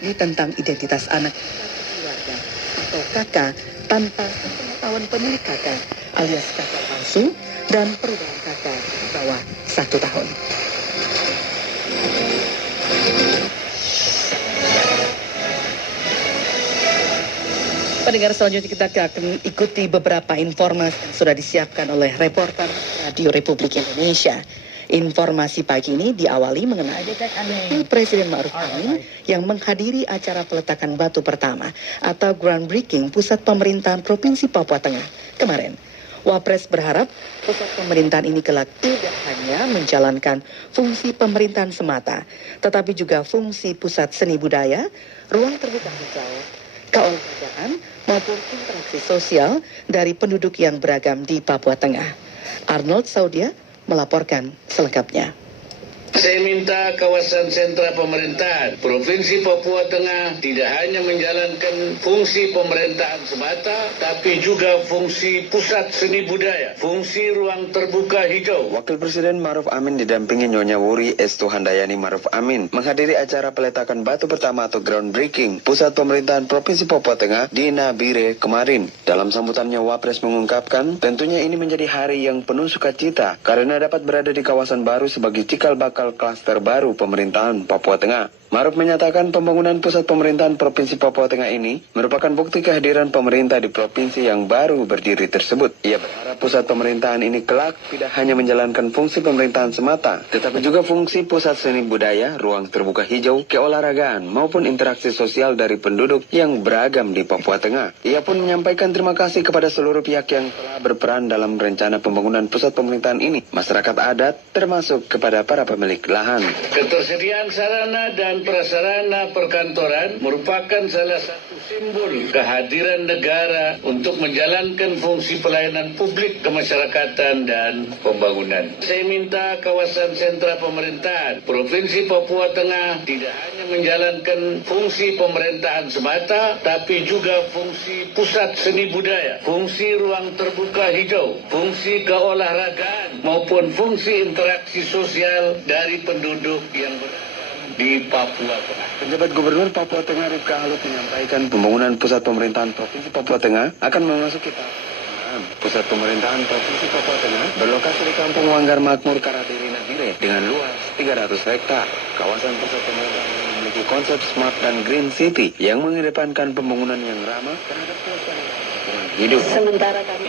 yakni tentang identitas anak keluarga atau KK tanpa pengetahuan pemilik KK alias KK palsu dan perubahan KK di bawah 1 tahun. Pendengar, selanjutnya kita akan ikuti beberapa informasi yang sudah disiapkan oleh reporter Radio Republik Indonesia. Informasi pagi ini diawali mengenai Presiden Ma'ruf Amin yang menghadiri acara peletakan batu pertama atau groundbreaking pusat pemerintahan Provinsi Papua Tengah kemarin. Wapres berharap pusat pemerintahan ini kelak tidak hanya menjalankan fungsi pemerintahan semata, tetapi juga fungsi pusat seni budaya, ruang terbuka hijau, keolahragaan maupun interaksi sosial dari penduduk yang beragam di Papua Tengah. Arnold Saudia melaporkan selengkapnya. Saya minta kawasan sentra pemerintahan Provinsi Papua Tengah tidak hanya menjalankan fungsi pemerintahan semata, tapi juga fungsi pusat seni budaya, fungsi ruang terbuka hijau. Wakil Presiden Ma'ruf Amin didampingi Nyonya Wuri Estu Handayani Ma'ruf Amin menghadiri acara peletakan batu pertama atau groundbreaking pusat pemerintahan Provinsi Papua Tengah di Nabire kemarin. Dalam sambutannya, Wapres mengungkapkan tentunya ini menjadi hari yang penuh sukacita karena dapat berada di kawasan baru sebagai cikal bakal klaster baru pemerintahan Papua Tengah. Ma'ruf menyatakan pembangunan pusat pemerintahan Provinsi Papua Tengah ini merupakan bukti kehadiran pemerintah di provinsi yang baru berdiri tersebut. Ia berharap pusat pemerintahan ini kelak tidak hanya menjalankan fungsi pemerintahan semata, tetapi juga fungsi pusat seni budaya, ruang terbuka hijau, keolahragaan, maupun interaksi sosial dari penduduk yang beragam di Papua Tengah. Ia pun menyampaikan terima kasih kepada seluruh pihak yang telah berperan dalam rencana pembangunan pusat pemerintahan ini, masyarakat adat, termasuk kepada para pemilik lahan. Ketersediaan sarana dan prasarana perkantoran merupakan salah satu simbol kehadiran negara untuk menjalankan fungsi pelayanan publik kemasyarakatan dan pembangunan. Saya minta kawasan sentra pemerintahan Provinsi Papua Tengah tidak hanya menjalankan fungsi pemerintahan semata, tapi juga fungsi pusat seni budaya, fungsi ruang terbuka hijau, fungsi keolahragaan, maupun fungsi interaksi sosial dari penduduk yang berada di Papua Tengah. Penjabat Gubernur Papua Tengah Rifka Halut menyampaikan pembangunan pusat pemerintahan Provinsi Papua Tengah akan memasuki tahap pusat pemerintahan Provinsi Papua Tengah berlokasi di Kampung Wanggar Makmur Karadiri Nabire dengan luas 300 hektar. Kawasan pusat pemerintahan memiliki konsep smart dan green city yang mengedepankan pembangunan yang ramah terhadap kelestarian hidup. Sementara kami